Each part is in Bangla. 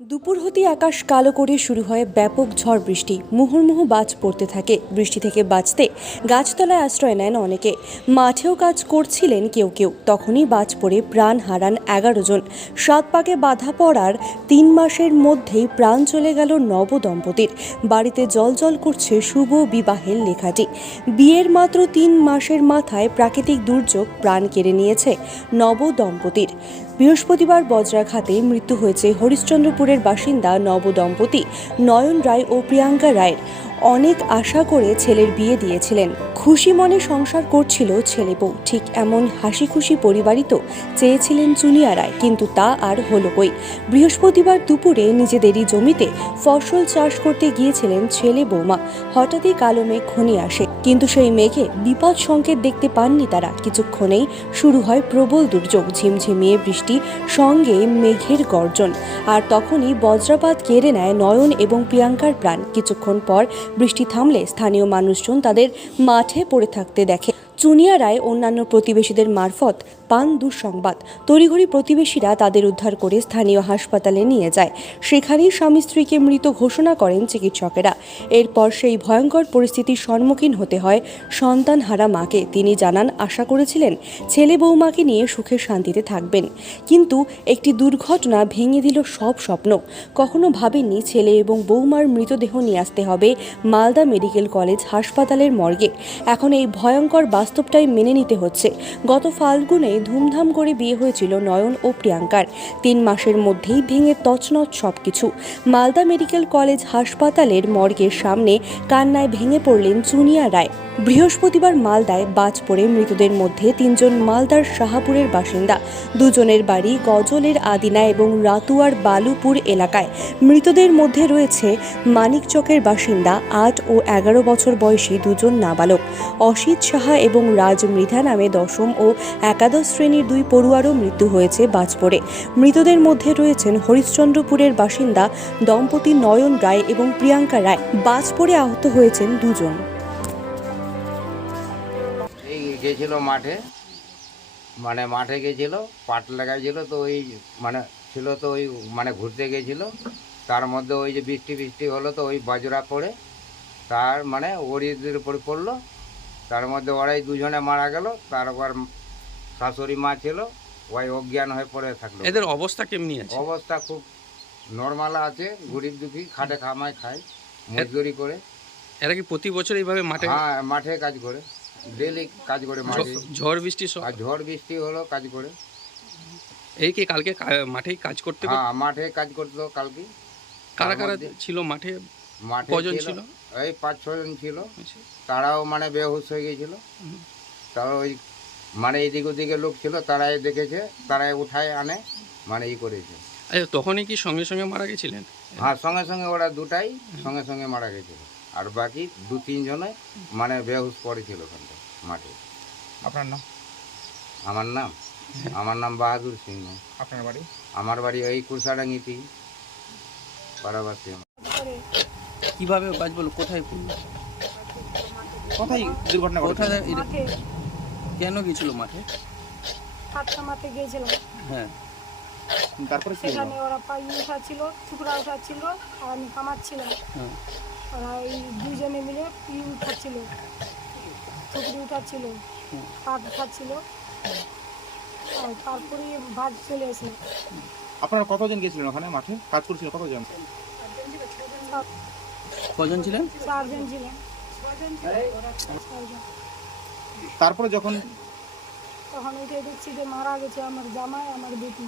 দুপুর হতেই আকাশ কালো করে শুরু হয় ব্যাপক ঝড় বৃষ্টি। মুহুর্মুহু বাজ পড়তে থাকে। বৃষ্টি থেকে বাঁচতে গাছতলায় আশ্রয় নেন অনেকে। মাঠেও কাজ করছিলেন কেউ কেউ। তখনই বাজ পড়ে প্রাণ হারান এগারো জন। সাত পাকে বাধা পড়ার তিন মাসের মধ্যেই প্রাণ চলে গেল নবদম্পতির বাড়িতে জল জল করছে শুভ বিবাহের লেখাটি। বিয়ের মাত্র তিন মাসের মাথায় প্রাকৃতিক দুর্যোগ প্রাণ কেড়ে নিয়েছে নবদম্পতির বৃহস্পতিবার বজ্রাঘাতে মৃত্যু হয়েছে হরিশ্চন্দ্রপুরের বাসিন্দা নবদম্পতি, নয়ন রায় ও প্রিয়াঙ্কা রায়ের। অনেক আশা করে ছেলের বিয়ে দিয়েছিলেন। খুশি মনে সংসার করছিল ছেলে বউ। ঠিক এমন হাসি খুশি পরিবারই তো চেয়েছিলেন চুনিয়া রায়, কিন্তু তা আর হলো কই। বৃহস্পতিবার দুপুরে নিজেদেরই জমিতে ফসল চাষ করতে গিয়েছিলেন ছেলে বৌমা। হঠাৎই কালো মেঘ আসে। কিন্তু সেই মেঘে বিপদ সংকেত দেখতে পাননি তারা। কিছুক্ষণেই শুরু হয় প্রবল দুর্যোগ। ঝিমঝিমিয়ে বৃষ্টি, সঙ্গে মেঘের গর্জন। আর তখনই বজ্রপাত কেড়ে নেয় নয়ন এবং প্রিয়াঙ্কার প্রাণ। কিছুক্ষণ পর বৃষ্টি থামলে স্থানীয় মানুষজন তাদের মাঠে পড়ে থাকতে দেখে। চুনিয়া রায় অন্যান্য প্রতিবেশীদের মারফত পান দুঃসংবাদ। তড়িঘড়ি প্রতিবেশীরা তাদের উদ্ধার করে স্থানীয় হাসপাতালে নিয়ে যায়। সেখানেই স্বামী স্ত্রীকে মৃত ঘোষণা করেন চিকিৎসকেরা। এরপর সেই ভয়ঙ্কর পরিস্থিতির সম্মুখীন হতে হয় সন্তানহারা মাকে। তিনি জানান, আশা করেছিলেন ছেলে বৌমাকে নিয়ে সুখে শান্তিতে থাকবেন। কিন্তু একটি দুর্ঘটনা ভেঙে দিল সব স্বপ্ন। কখনো ভাবেননি ছেলে এবং বৌমার মৃতদেহ নিয়ে আসতে হবে মালদা মেডিকেল কলেজ হাসপাতালের মর্গে। এখন এই ভয়ঙ্কর বাস্তবটাই মেনে নিতে হচ্ছে। গত ফাল্গুনে ধুমধাম করে বিয়ে হয়েছিল নয়ন ও প্রিয়াঙ্কার। তিন মাসের মধ্যেই ভেঙে তছনছ সবকিছু। মালদা মেডিকেল কলেজ হাসপাতালের মর্গের সামনে কান্নায় ভেঙে পড়লেন চুনিয়া রায়। বৃহস্পতিবার মালদায় বাজ পড়ে মৃতদের মধ্যে তিনজন মালদার শাহাপুরের বাসিন্দা। দুজনের বাড়ি গজলের আদিনা এবং রাতুয়ার বালুপুর এলাকায়। মৃতদের মধ্যে রয়েছে মানিকচকের বাসিন্দা আট ও এগারো বছর বয়সী দুজন নাবালক, অসিত সাহা এবং রাজ মৃধা নামে দশম ও একাদশ শ্রেণির দুই পড়ুয়ারও মৃত্যু হয়েছে বাজ পড়ে মৃতদের মধ্যে রয়েছেন হরিশ্চন্দ্রপুরের বাসিন্দা দম্পতি নয়ন রায় এবং প্রিয়াঙ্কা রায়। বাজ পড়ে আহত হয়েছেন দুজন। গেছিল মাঠে মানে মাঠে গেছিল, পাট লাগাইছিল তো ওই মানে ছিল তো ওই মানে ঘুরতে গেছিল। তার মধ্যে ওই যে বৃষ্টি বৃষ্টি হলো তো ওই বাজরা পড়ে। তার মানে ওরিদের উপরে পড়ল। তার মধ্যে ওরাই দুজনে মারা গেল তারপর শাশুড়ি মা ছিল ওই অজ্ঞান হয়ে পড়ে থাকল। এদের অবস্থা কেমনি আছে? অবস্থা খুব নর্মাল আছে গরিব দুঃখী খাটে খামায় খায় মজদুরি করে। এরা কি প্রতি বছর এইভাবে মাঠে হ্যাঁ মাঠে কাজ করে ডেলি কাজ করে মাঠে। ঝড় বৃষ্টি সব আর ঝড় বৃষ্টি হলো কাজ করে। এই কি কালকে মাঠেই কাজ করতে করতে- হ্যাঁ মাঠে কাজ করতো কালকে। কারা কারা ছিল মাঠে? মাঠে কজন ছিল? এই পাঁচ ছজন ছিল। তারাও মানে বেহুশ হয়ে গেছিল। তারা ওই মানে এদিক ওদিকে লোক ছিল তারাই দেখেছে তারাই উঠায় আনে মানে ই করেছে। আচ্ছা তখনই কি সঙ্গে সঙ্গে মারা গেছিলেন? আর সঙ্গে সঙ্গে ওরা দুটাই সঙ্গে সঙ্গে মারা গেছিল। আর বাকি দু তিনজনে মানে বেহুশ পড়েছিল ওখানটা মাঠে। আপনার নাম? আমার নাম? আমার নাম বাহাদুর সিংহ। আপনার বাড়ি? আমার বাড়ি ওই কুরসাডাঙ্গিতি পাড়াবাসী আমার। কীভাবে কাজ বলো কোথায় পড়ল কোথায় দুর্ঘটনা কোথায় মাঠে। কেন গেছিল মাঠে? সাতটা মাঠে গিয়েছিলাম হ্যাঁ। তারপরে সেখানে ওরা পাই উঠাচ্ছিল টুকরা উঠাচ্ছিল আর আমি কামাচ্ছিলাম হ্যাঁ। ওরা এই দুজনে মিলে ই উঠাচ্ছিল টুকরি উঠাচ্ছিল। পাট উঠাচ্ছিল আর তারপরে ভাত চলে এসে আপনারা কতজন গেছিলেন ওখানে মাঠে? কাজ করছিল কতজন? কজন ছিলেন? চারজন ছিলেন। তারপরে যখন তখন উঠে দেখছি যে মারা গেছে আমার জামাই আমার বেটি।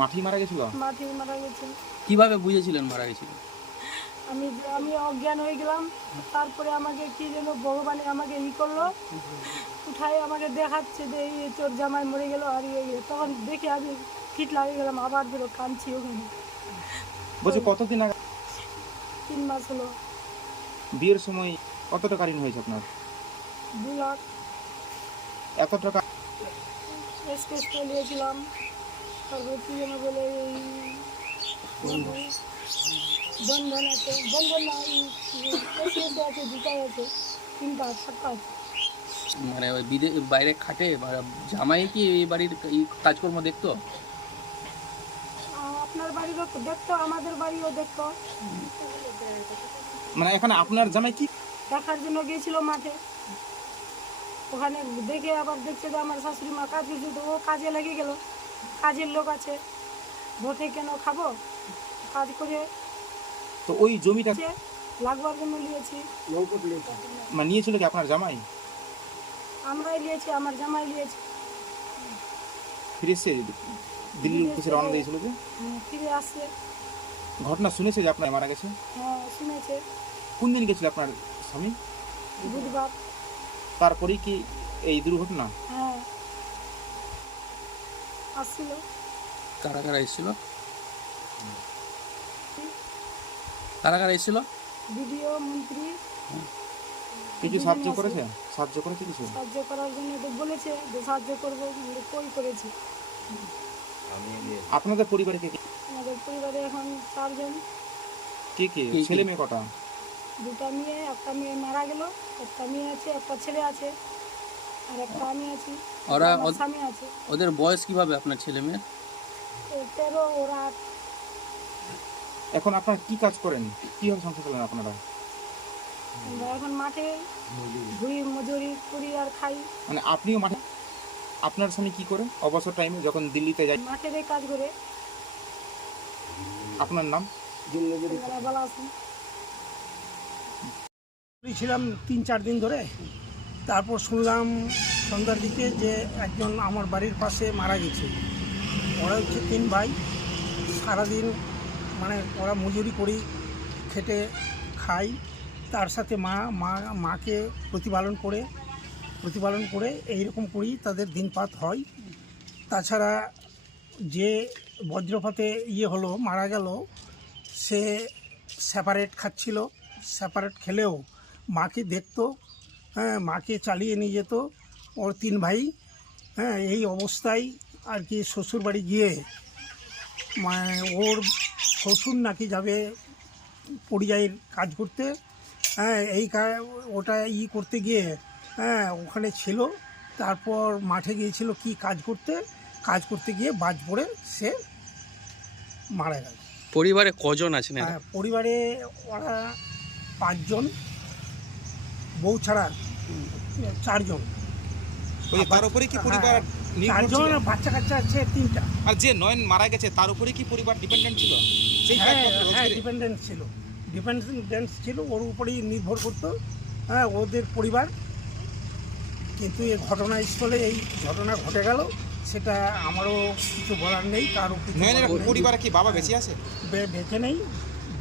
মাঠেই মারা গেছিল? মাটি মারা গেছে। কীভাবে বুঝেছিলেন মারা গেছিল? আমি আমি অজ্ঞান হয়ে গেলাম। তারপরে আমাকে কি যেন ভগবানে আমাকে ই করল। উঠাই আমাকে দেখাচ্ছে যে এই তোর জামাই মরে গেল আর ইয়ে গেল তখন দেখে আমি ফিট লাগে গেলাম আবার বেরো কাঁদছি ওখানে। বলছি কতদিন আগে? তিন মাস হলো। বিয়ের সময় কত টাকা ঋণ হয়েছে আপনার? দু লাখ। এত টাকা নিয়েছিলাম। তারপরে কি যেন বলে এই বন্ধন আছে। বন্ধন না আছে আছে। তিনটা সাতটা আছে মানে ওই বিদে বাইরে খাটে জামাই কি এই বাড়ির এই কাজকর্ম দেখতো? আপনার বাড়িরও দেখতো আমাদের বাড়িও দেখতো। মানে এখানে আপনার জামাই কি? দেখার জন্য গিয়েছিল মাঠে। ওখানে দেখে আবার দেখছে যে আমার শাশুড়ি মা কাজ করছে তো ও কাজে লেগে গেল। কাজের লোক আছে। ভোটে কেন খাব? কাজ করে তো ওই জমিটা লাগবার জন্য নিয়েছি। মানে নিয়েছিল কি আপনার জামাই? আমরাই নিয়েছি আমার জামাই নিয়েছি। ফিরে এসে দিল্লির উদ্দেশ্যে রওনা দিয়েছিল যে? ফিরে আসছে। ঘটনা শুনেছে যে আপনার মারা গেছে? হ্যাঁ শুনেছে। কোন দিন গেছিল আপনার স্বামী? বুধবার। তারপরে কি এই দুর্ঘটনা? হ্যাঁ। আসছিল। কারা কারা এসেছিল? কারা কারা এসেছিল? বিডিও মন্ত্রী। কিছু সাহায্য করেছে? সাহায্য করেছে কিছু? সাহায্য করার জন্য তো বলেছে যে সাহায্য করব কিন্তু কই করেছি? আপনাদের পরিবারে কে আমাদের পরিবারে এখন চারজন। কে কে? ছেলে মেয়ে কটা? দুটা মেয়ে একটা মেয়ে মারা গেল একটা মেয়ে আছে একটা ছেলে আছে আর একটা আমি আছি ওরা আমার স্বামী আছে। ওদের বয়স কীভাবে আপনার ছেলে মেয়ে তো তেরো ওরা আট। এখন আপনারা কি কাজ করেন? কীভাবে সংসার চালান আপনারা? আমরা এখন মাঠে ঘুরি মজুরি করি আর খাই। মানে আপনিও মাঠে আপনার স্বামী কি করে? অবসর টাইমে যখন দিল্লিতে যায় মাঠের কাজ করে। আপনার নাম? আমরা বলা আসুন ছিলাম তিন, চার দিন ধরে। তারপর শুনলাম সন্ধ্যার দিকে যে একজন আমার বাড়ির পাশে মারা গেছে। ওরা হচ্ছে তিন ভাই। সারাদিন মানে ওরা মজুরি করি, খেটে খাই। তার সাথে মা মা, মাকে প্রতিপালন করে প্রতিপালন করে এইরকম করেই তাদের দিনপাত হয়। তাছাড়া যে বজ্রপাতে ইয়ে হলো, মারা গেল, সে সেপারেট খাচ্ছিল। সেপারেট খেলেও মাকে দেখতো হ্যাঁ মাকে চালিয়ে নিয়ে যেত। ওর তিন ভাই হ্যাঁ এই অবস্থায় আর কি শ্বশুর বাড়ি গিয়ে মানে ওর শ্বশুর নাকি যাবে পরিযায়ীর কাজ করতে হ্যাঁ এই কা- ওটা ই করতে গিয়ে হ্যাঁ ওখানে ছিল। তারপর মাঠে গিয়েছিল কি কাজ করতে। কাজ করতে গিয়ে বাজ পড়ে সে মারা গেল। পরিবারে কজন আছেন? হ্যাঁ, পরিবারে ওরা পাঁচজন। বউ ছাড়া চারজন। ওই তার উপরে কি পরিবার হ্যাঁ, নির্ভর চারজন বাচ্চা কাচ্চা আছে তিনটা। আর যে নয়ন মারা গেছে তার উপরে কি পরিবার ডিপেন্ডেন্ট ছিল? সেই হ্যাঁ হ্যাঁ? ডিপেন্ডেন্ট ছিল। ডিপেন্ডেন্স ছিল ওর উপরেই নির্ভর করতো। হ্যাঁ ওদের পরিবার। কিন্তু এই ঘটনাস্থলে এই ঘটনা ঘটে গেল। সেটা আমারও কিছু বলার নেই কারও নয়নের পরিবারে কি বাবা বেঁচে আছে? বেঁচে নেই।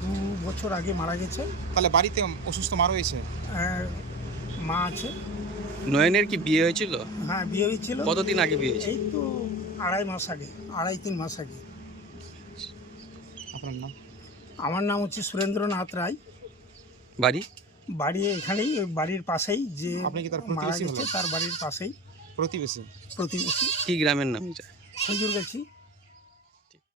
দু বছর আগে মারা গেছে। তাহলে বাড়িতে অসুস্থ মা রয়েছে আহ, মা আছে। নয়নের কি বিয়ে হয়েছিল? হ্যাঁ বিয়ে হয়েছিল। কতদিন আগে বিয়ে হয়েছে এই তো আড়াই মাস আগে আড়াই তিন মাস আগে। আপনার নাম? আমার নাম হচ্ছে সুরেন্দ্রনাথ রায়। বাড়ি? বাড়ি এখানেই ওই বাড়ির পাশেই যে আপনি কি তার মারা প্রতিবেশী গেছে হলেন? তার বাড়ির পাশেই। প্রতিবেশী? প্রতিবেশী। কি গ্রামের নাম? সজুর গেছি।